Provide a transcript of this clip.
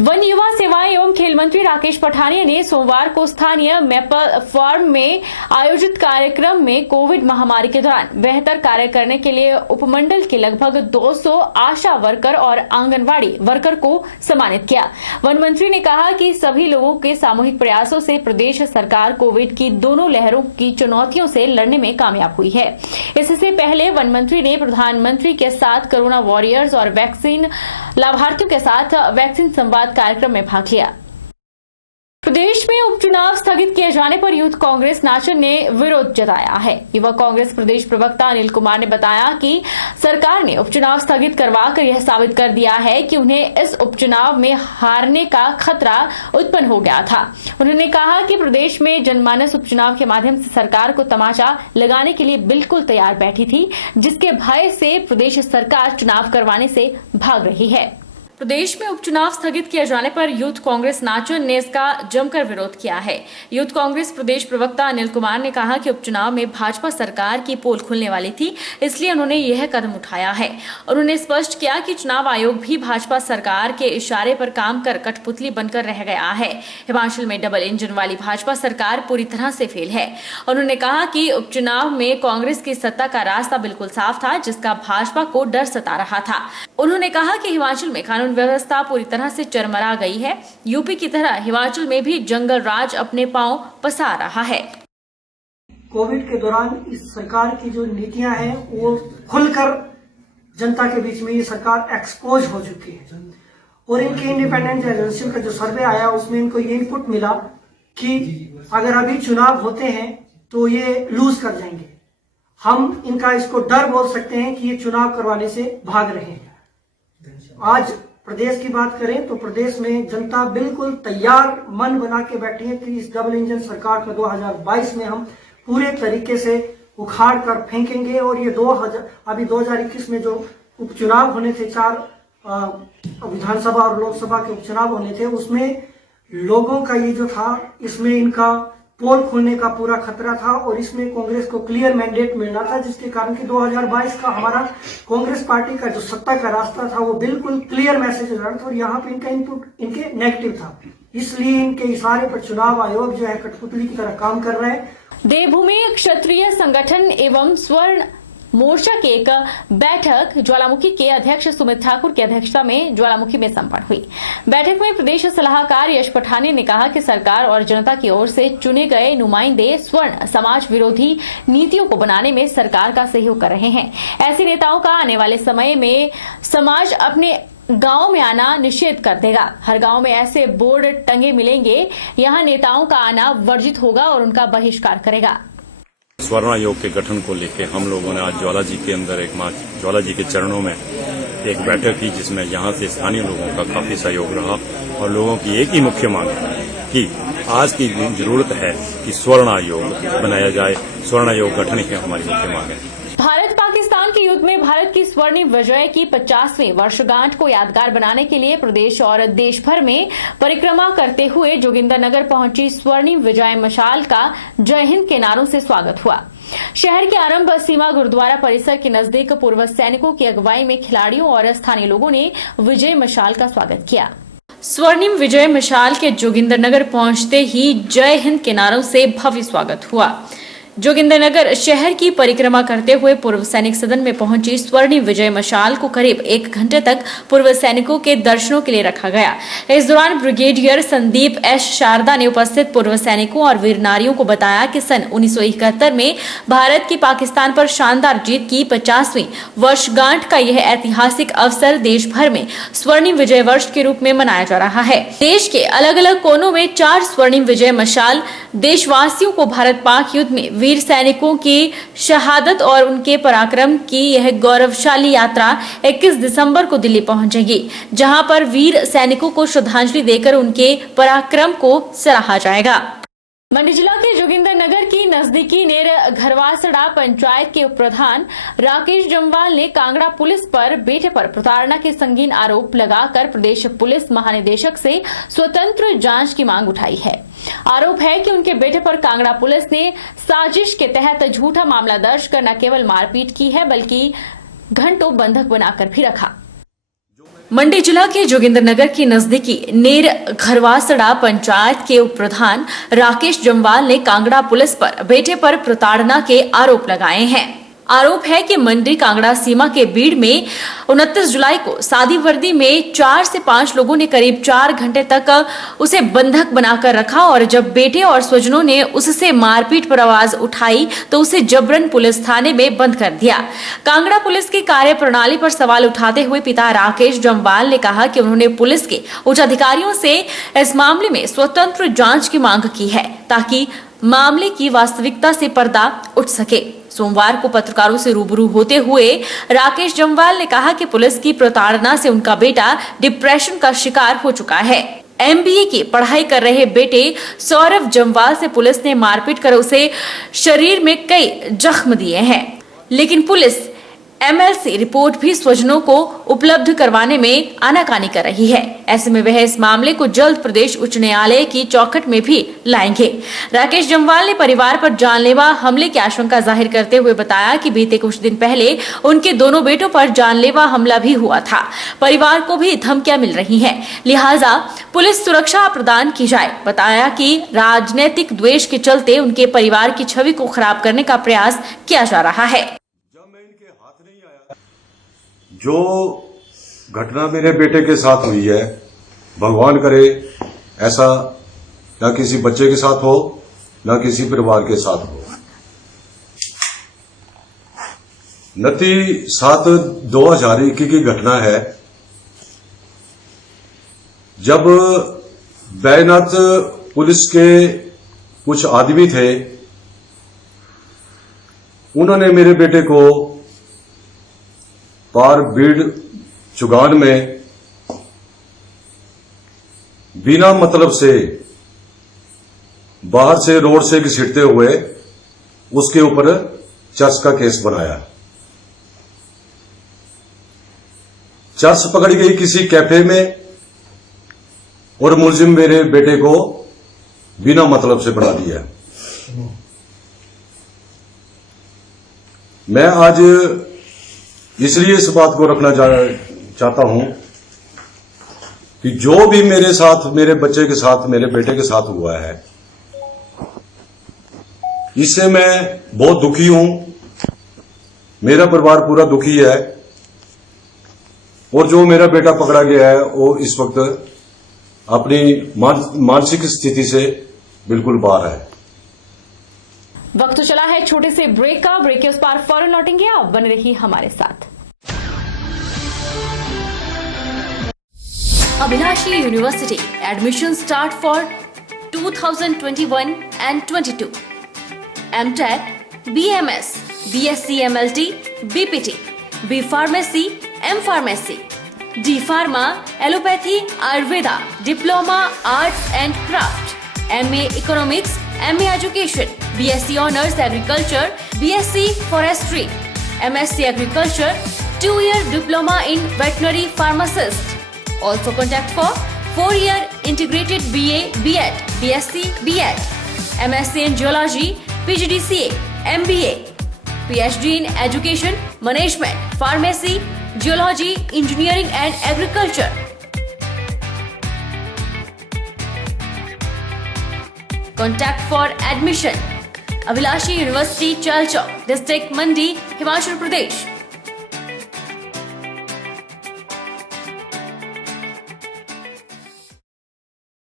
One युवा सेवाएं एवं खेल मंत्री राकेश पठानिया ने सोमवार को स्थानीय मैपल फार्म में आयोजित कार्यक्रम में कोविड महामारी के दौरान बेहतर कार्य करने के लिए उपमंडल के लगभग 200 आशा वर्कर और आंगनवाड़ी वर्कर को सम्मानित किया। वन मंत्री ने कहा कि सभी लोगों के सामूहिक प्रयासों से प्रदेश सरकार कोविड की दोनों लहरों की चुनौतियों से लड़ने में कामयाब हुई है। इससे पहले वन मंत्री ने प्रधानमंत्री के साथ कोरोना वॉरियर्स और वैक्सीन लाभार्थियों के साथ वैक्सीन संवाद कार्यक्रम में भाग लिया। प्रदेश में उपचुनाव स्थगित किए जाने पर यूथ कांग्रेस नाचन ने विरोध जताया है। युवा कांग्रेस प्रदेश प्रवक्ता अनिल कुमार ने बताया कि सरकार ने उपचुनाव स्थगित करवाकर यह साबित कर दिया है कि उन्हें इस उपचुनाव में हारने का खतरा उत्पन्न हो गया था। उन्होंने कहा कि प्रदेश में जनमानस उपचुनाव के माध्यम से सरकार को तमाचा लगाने के लिए बिल्कुल तैयार बैठी थी, जिसके भय से प्रदेश सरकार चुनाव करवाने से भाग रही है। प्रदेश में उपचुनाव स्थगित किए जाने पर यूथ कांग्रेस नाचन ने इसका जमकर विरोध किया है। यूथ कांग्रेस प्रदेश प्रवक्ता अनिल कुमार ने कहा कि उपचुनाव में भाजपा सरकार की पोल खुलने वाली थी, इसलिए उन्होंने यह कदम उठाया है। उन्होंने स्पष्ट किया कि चुनाव आयोग भी भाजपा सरकार के इशारे पर काम कर कठपुतली बनकर रह गया है। हिमाचल में डबल इंजन वाली भाजपा सरकार पूरी तरह से फेल है। उन्होंने कहा कि उपचुनाव में कांग्रेस की सत्ता का रास्ता बिल्कुल साफ था, जिसका भाजपा को डर सता रहा था। उन्होंने कहा कि हिमाचल में कानून व्यवस्था पूरी तरह से चरमरा गई है। यूपी की तरह हिमाचल में भी जंगल राज अपने पांव पसार रहा है। कोविड के दौरान इस सरकार की जो नीतियां हैं वो खुलकर जनता के बीच में ये सरकार एक्सपोज हो चुकी है और इनके इंडिपेंडेंट एजेंसियों का जो सर्वे आया उसमें इनको ये इनपुट मिला कि अगर अभी चुनाव होते हैं तो ये लूज कर जाएंगे। हम इनका इसको डर बोल सकते हैं कि ये चुनाव करवाने से भाग रहे हैं। आज प्रदेश की बात करें तो प्रदेश में जनता बिल्कुल तैयार मन बना के बैठी है कि इस डबल इंजन सरकार का 2022 में हम पूरे तरीके से उखाड़ कर फेंकेंगे और ये 2021 में जो उपचुनाव होने थे, 4 विधानसभा और लोकसभा के उपचुनाव होने थे, उसमें लोगों का ये जो था इसमें इनका पोल खुलने का पूरा खतरा था और इसमें कांग्रेस को क्लियर मैंडेट मिलना था, जिसके कारण कि 2022 का हमारा कांग्रेस पार्टी का जो सत्ता का रास्ता था वो बिल्कुल क्लियर मैसेज रहा था और यहाँ पे इनका इनपुट इनके नेगेटिव था। इसलिए इनके इशारे पर चुनाव आयोग जो है कठपुतली की तरह काम कर रहा है। देवभूमि क्षत्रिय संगठन एवं स्वर्ण मोर्चा की एक बैठक ज्वालामुखी के अध्यक्ष सुमित ठाकुर की अध्यक्षता में ज्वालामुखी में संपन्न हुई। बैठक में प्रदेश सलाहकार यश पठानिया ने कहा कि सरकार और जनता की ओर से चुने गए नुमाइंदे स्वर्ण समाज विरोधी नीतियों को बनाने में सरकार का सहयोग कर रहे हैं। ऐसे नेताओं का आने वाले समय में समाज अपने गांव में आना निषेध कर देगा। हर गांव में ऐसे बोर्ड टंगे मिलेंगे, यहाँ नेताओं का आना वर्जित होगा और उनका बहिष्कार करेगा। स्वर्ण आयोग के गठन को लेकर हम लोगों ने आज ज्वाला जी के अंदर ज्वाला जी के चरणों में एक बैठक की, जिसमें यहाँ से स्थानीय लोगों का काफी सहयोग रहा और लोगों की एक ही मुख्य मांग है कि आज की जरूरत है कि स्वर्ण आयोग बनाया जाए। स्वर्ण आयोग गठन की हमारी मुख्य मांग है। भारत पाकिस्तान के युद्ध में भारत की स्वर्णिम विजय की 50वीं वर्षगांठ को यादगार बनाने के लिए प्रदेश और देश भर में परिक्रमा करते हुए जोगिंदरनगर पहुंची स्वर्णिम विजय मशाल का जय हिंद के नारों से स्वागत हुआ। शहर के आरंभ सीमा गुरुद्वारा परिसर के नजदीक पूर्व सैनिकों की अगुवाई में खिलाड़ियों और स्थानीय लोगों ने विजय मशाल का स्वागत किया। स्वर्णिम विजय मशाल के जोगिंदरनगर पहुंचते ही जय हिंद के नारों से भव्य स्वागत हुआ। जोगिंदरनगर शहर की परिक्रमा करते हुए पूर्व सैनिक सदन में पहुंची स्वर्णिम विजय मशाल को करीब 1 घंटे तक पूर्व सैनिकों के दर्शनों के लिए रखा गया। इस दौरान ब्रिगेडियर संदीप एस शारदा ने उपस्थित पूर्व सैनिकों और वीर नारियों को बताया कि सन 1971 में भारत की पाकिस्तान पर शानदार जीत की 50वीं वर्षगांठ का यह ऐतिहासिक अवसर देश भर में स्वर्णिम विजय वर्ष के रूप में मनाया जा रहा है। देश के अलग अलग कोनों में 4 स्वर्णिम विजय मशाल देशवासियों को भारत पाक युद्ध में वीर सैनिकों की शहादत और उनके पराक्रम की यह गौरवशाली यात्रा 21 दिसंबर को दिल्ली पहुंचेगी, जहां पर वीर सैनिकों को श्रद्धांजलि देकर उनके पराक्रम को सराहा जाएगा। मंडी जिला के जोगिंदरनगर की नजदीकी नेर घरवासड़ा पंचायत के उप प्रधान राकेश जम्वाल ने कांगड़ा पुलिस पर बेटे पर प्रताड़ना के संगीन आरोप लगाकर प्रदेश पुलिस महानिदेशक से स्वतंत्र जांच की मांग उठाई है। आरोप है कि उनके बेटे पर कांगड़ा पुलिस ने साजिश के तहत झूठा मामला दर्ज कर न केवल मारपीट की है, बल्कि घंटों बंधक बनाकर भी रखा। मंडी जिला के जोगिंद्रनगर के नजदीकी नेर घरवासड़ा पंचायत के उप प्रधान राकेश जम्वाल ने कांगड़ा पुलिस पर बेटे पर प्रताड़ना के आरोप लगाए हैं। आरोप है कि मंडी कांगड़ा सीमा के बीड़ में 29 जुलाई को सादी वर्दी में 4 से 5 लोगों ने करीब 4 घंटे तक उसे बंधक बनाकर रखा और जब बेटे और स्वजनों ने उससे मारपीट पर आवाज उठाई तो उसे जबरन पुलिस थाने में बंद कर दिया। कांगड़ा पुलिस की कार्यप्रणाली पर सवाल उठाते हुए पिता राकेश जम्वाल ने कहा कि उन्होंने पुलिस के उच्च अधिकारियों से इस मामले में स्वतंत्र जांच की मांग की है ताकि मामले की वास्तविकता से पर्दा उठ सके। सोमवार को पत्रकारों से रूबरू होते हुए राकेश जम्वाल ने कहा कि पुलिस की प्रताड़ना से उनका बेटा डिप्रेशन का शिकार हो चुका है। MBA की पढ़ाई कर रहे बेटे सौरभ जम्वाल से पुलिस ने मारपीट कर उसे शरीर में कई जख्म दिए हैं, लेकिन पुलिस MLC रिपोर्ट भी स्वजनों को उपलब्ध करवाने में आनाकानी कर रही है। ऐसे में वह इस मामले को जल्द प्रदेश उच्च न्यायालय की चौखट में भी लाएंगे। राकेश जम्वाल ने परिवार पर जानलेवा हमले की आशंका जाहिर करते हुए बताया कि बीते कुछ दिन पहले उनके दोनों बेटों पर जानलेवा हमला भी हुआ था। परिवार को भी धमकियां मिल रही हैं, लिहाजा पुलिस सुरक्षा प्रदान की जाए। बताया कि राजनीतिक द्वेष के चलते उनके परिवार की छवि को खराब करने का प्रयास किया जा रहा है। जो घटना मेरे बेटे के साथ हुई है, भगवान करे ऐसा ना किसी बच्चे के साथ हो ना किसी परिवार के साथ हो। 29/7/2021 की घटना है, जब बैनात पुलिस के कुछ आदमी थे, उन्होंने मेरे बेटे को पार बीड़ चुगान में बिना मतलब से बाहर से रोड से घसीटते हुए उसके ऊपर चर्च का केस बनाया। चर्च पकड़ी गई किसी कैफे में और मुलजिम मेरे बेटे को बिना मतलब से बढ़ा दिया। मैं आज इसलिए इस बात को रखना चाहता हूं कि जो भी मेरे साथ, मेरे बच्चे के साथ, मेरे बेटे के साथ हुआ है, इससे मैं बहुत दुखी हूं। मेरा परिवार पूरा दुखी है और जो मेरा बेटा पकड़ा गया है वो इस वक्त अपनी मानसिक स्थिति से बिल्कुल बाहर है। वक्त चला है छोटे से ब्रेक का। ब्रेक के उस पार फौरन लौटेंगे, आप बने रहिए हमारे साथ। Abhilashi university admission start for 2021 and 22. MTech, BMS, BSc MLT, BPT, B Pharmacy, M Pharmacy, D Pharma, Allopathy, Ayurveda, Diploma, Arts and Craft, MA Economics, MA Education, BSc Honours Agriculture, BSc Forestry, MSc Agriculture, 2-year Diploma in Veterinary Pharmacist. Also contact for 4-year Integrated BA, BEd, BSc, BEd, MSc in Geology, PGDCA, MBA, PhD in Education, Management, Pharmacy, Geology, Engineering and Agriculture. Contact for admission. Abhilashi University, Chalchok, District Mandi, Himachal Pradesh.